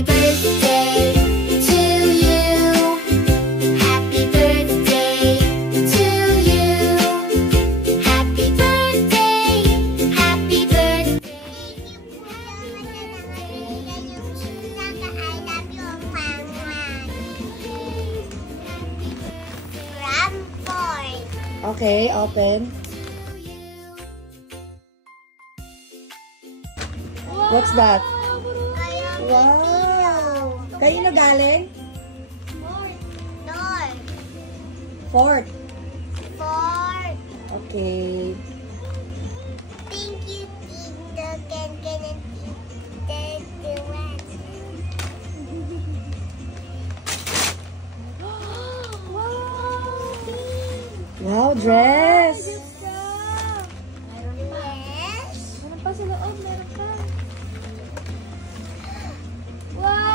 Happy birthday to you. Happy birthday to you. Happy birthday. Happy birthday. Okay, open. What's that? Wow! Kanino galing? Fort. Okay. Thank you, Tito Ken and Tito Duan. Wow, dress! Yes. Meron pa sa loob, meron pa.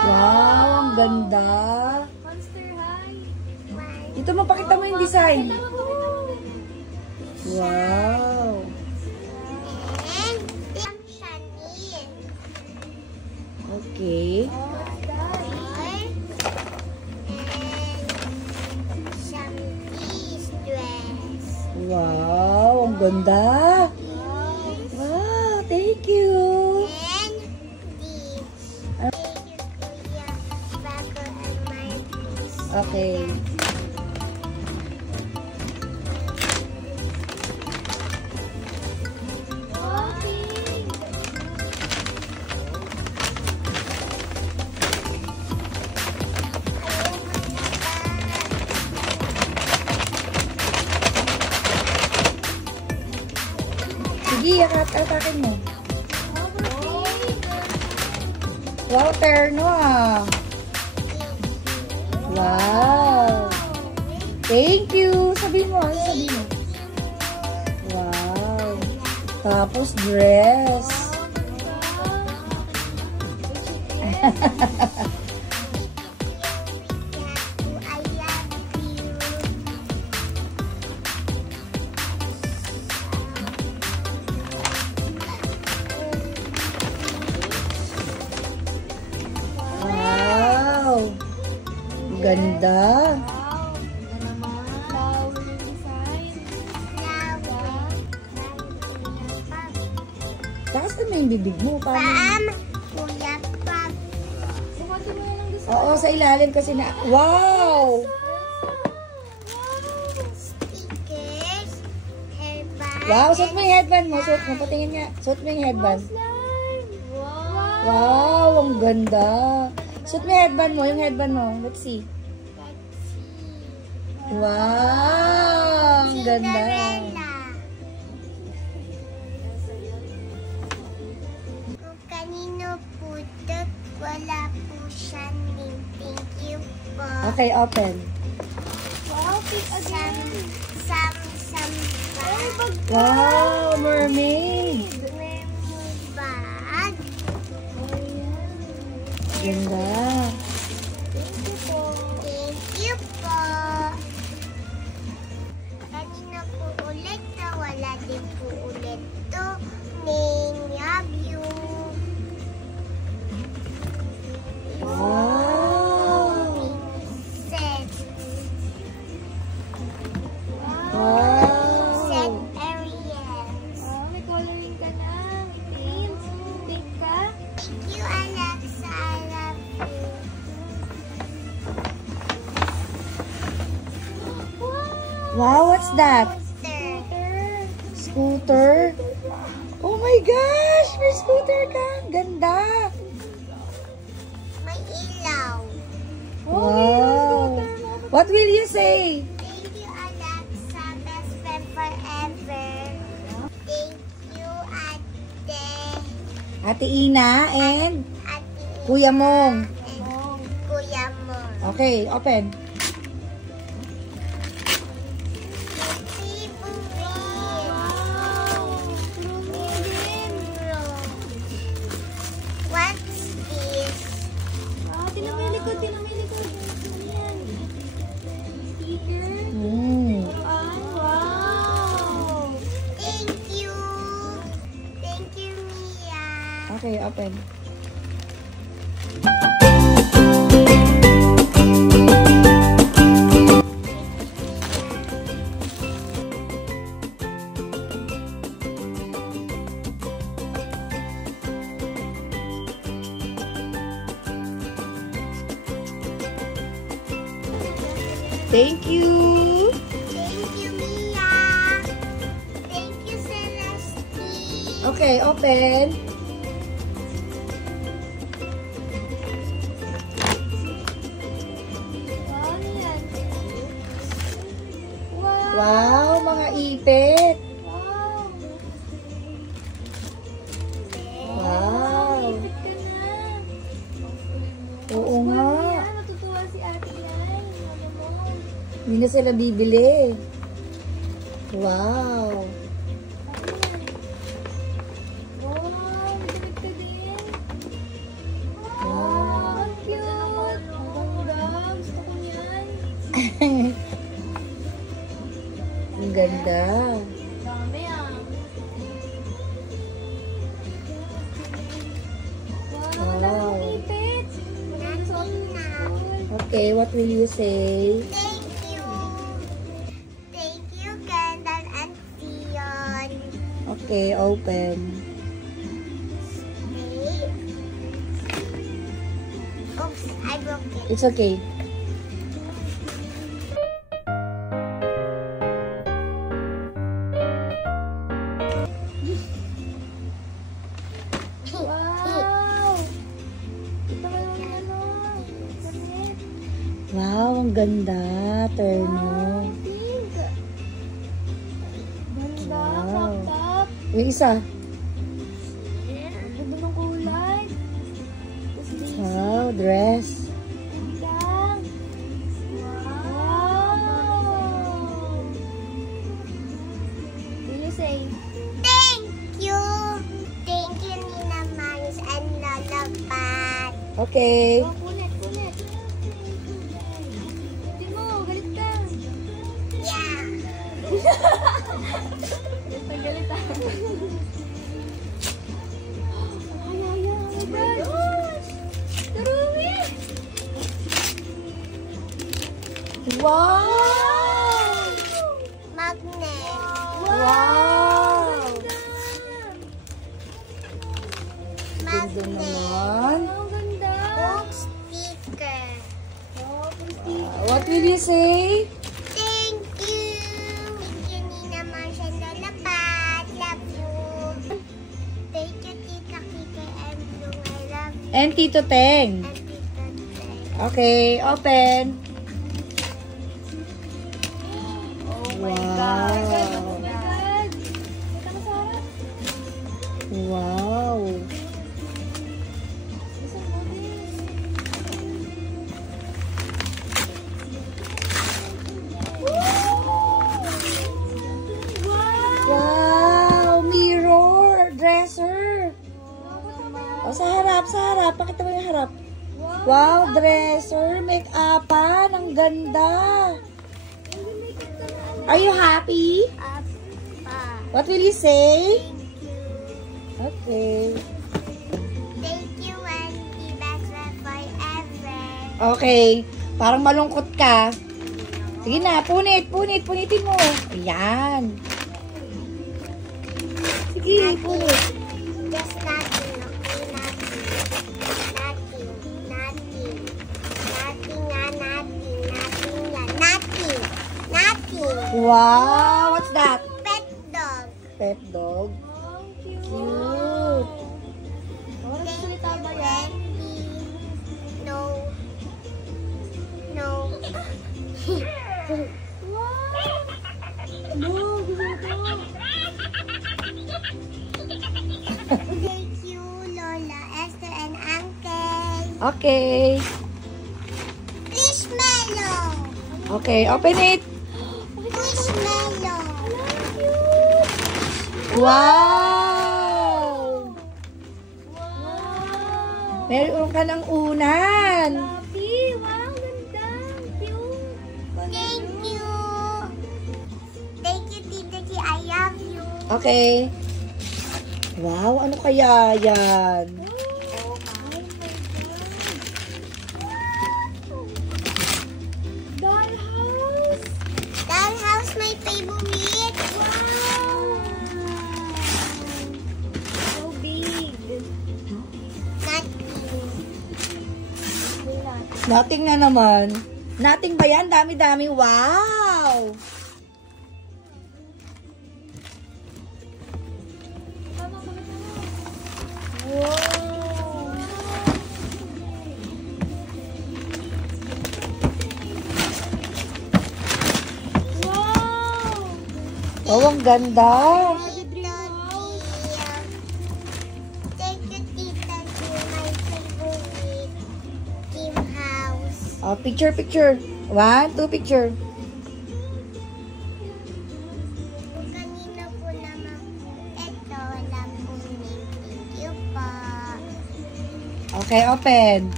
Wow, ang ganda! Monster High. Ito, mapakita mo yung design. Pakita mo. Wow! And Shani. Okay. And Shani's dress. Wow, ang ganda! Wow, thank you! And this. Thank you, Kuya Paco and Marcos. Okay. Sige, atakin mo. Wow, terno ah. Wow. Thank you. Sabihin mo, ano sabihin mo? Wow. Tapos dress. I love you. Wow. Ganda. Takas na yung bibig mo. Paano? Kuya Pag. Sukatin mo yan ang design. Oo, sa ilalim kasi na. Wow! Stickers. Hairband. Wow, suot mo yung headband mo. Suot mo, patingin nga. Suot mo yung headband. Slime. Wow. Wow, ang ganda. Suot mo yung headband mo. Yung headband mo. Let's see. Wow, ang ganda. Cinderella. Kung kanino po ito, wala po siya name. Thank you po. Okay, open. Wow, pick again. Some bag. Wow, mermaid. Mermaid bag. Ganda. Thank you po. Thank you po. Kanina po ulit na wala din po ulit to. Name love you. Wow. Set. Wow. Set Ariel. Wow, may coloring ka na. May paints. Pink ka. Thank you, Alexa. I love you. Wow, what's that? Monster. Scooter. Oh my gosh, may scooter ka. Ang ganda. May ilaw. Wow. What will you say? Thank you, Alexa. Best friend forever. Thank you, Ate. Ate Ina and Ate Kuya Mong. and Kuya mo. Okay, open. What's this? Ah, tinan mo yung likod. Tinan mo yung likod. Ano yan? Sticker. Wow. Thank you. Thank you, Mia. Okay, open. Thank you. Thank you, Mia. Thank you, Celestine. Okay, open. Wow, yan. Wow. Wow, mga ipit. Wow. Wow. Ipit ka na. Oo nga. Yan, natutuwa si ate yan. Ano mo? Hindi na sila bibili. Wow. Wow, ipit ka din. Wow. Wow, ang cute. Ang ganda. Gusto ko yan. Ang ganda. Dami ah. Wow, Wow. dami ipit. Okay, what will you say? Thank you. Thank you, Kendall and Sion. Okay, open. Okay. Oops, I broke it. It's okay. Wow! Ito kayo yung ano. Damit. Wow, ang ganda. Terno. Pink. Ganda. Wow. Tap-tap. Yung isa. Ganda ng kulay. Tapos this. Wow, dress. Lang. Wow! Will you say? Thank you. Thank you, Nina Maris and Lola Pat. Okay. Oh, kulit, kulit. Hindi mo, galit ka. Yeah. Galit ah. Ay, ay, ay. Oh my gosh! Darumi! Wow! Magnet. Wow! Ganda Magnet. naman. Ang ganda! Book sticker. Oh, sticker. What will you say? Thank you. Thank you, Nina Maris and Lola Pat. Love you. Thank you, Tita Kike and Blue. I love you. And Tito Teng. And Tita Teng. Okay, open. Oh my Wow. God! Oh my God! Kita ka sa harap. Wow. Isang mo din. Wow! Wow, mirror, dresser. O, sa harap. Pakita mo yung harap. Wow, dresser, make-upan. Ang ganda. Are you happy? Apa. What will you say? Thank you. Okay. Thank you and the best friend forever. Okay. Parang malungkot ka. Sige na, punitin mo. Ayan. Sige, punit. Just nothing, okay? Nothing. Nothing. Nothing. Nothing nga, nothing. Nothing nga, nothing. Nothing. Wow, what's that? Pet dog. Pet dog. Oh, cute. Cute. Oh, Thank nagsalita you, ba yan? Wendy. No. No. Wow! No, gusto ko. Thank you, Lola, Esther, and Uncle. Okay. Squishmallow. Okay, open it. Squishmallow. Wow! Wow! Meron ka ng unan. Happy! Wow, ganda! Cute! Thank you. Thank you, Tita G. I love you. Okay. Wow, ano kaya yan? Oh my God! Dollhouse! Dollhouse, my favorite. Wow! So big! Nothing. Tingnan natin. Nothing na naman. Nating ba yan? Dami-dami. Wow! Wow! Oh, ang ganda. Thank you, Tita, to my favorite team house. Oh, picture. 1, 2, picture. Kung kanina po naman ito, alam po name. Thank you po. Okay, open.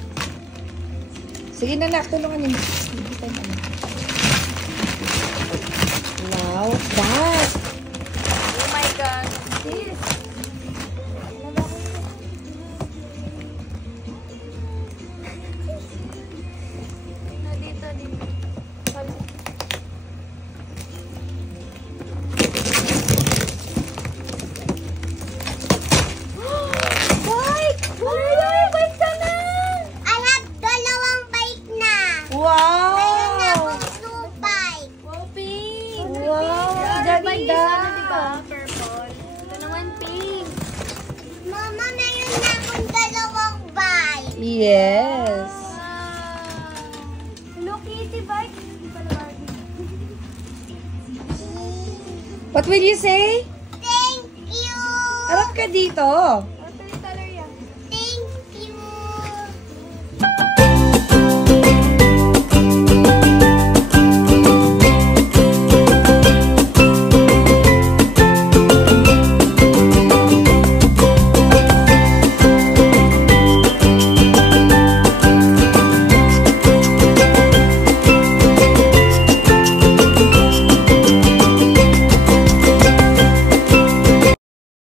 Sige na, nak. Tulungan niyo. Wow, what's that? Oh my God. This. Dito. Bike! Bike ka na! I have dalawang bike na. Wow! Mayroon na akong 2 bike. Wow, pink! Wow, ang ganda. Purple. Ito naman pink. Mama, mayroon na akong dalawang bike. Yes. Hello Kitty bike. Hindi pala Barbie. What will you say? Thank you. Harap ka dito.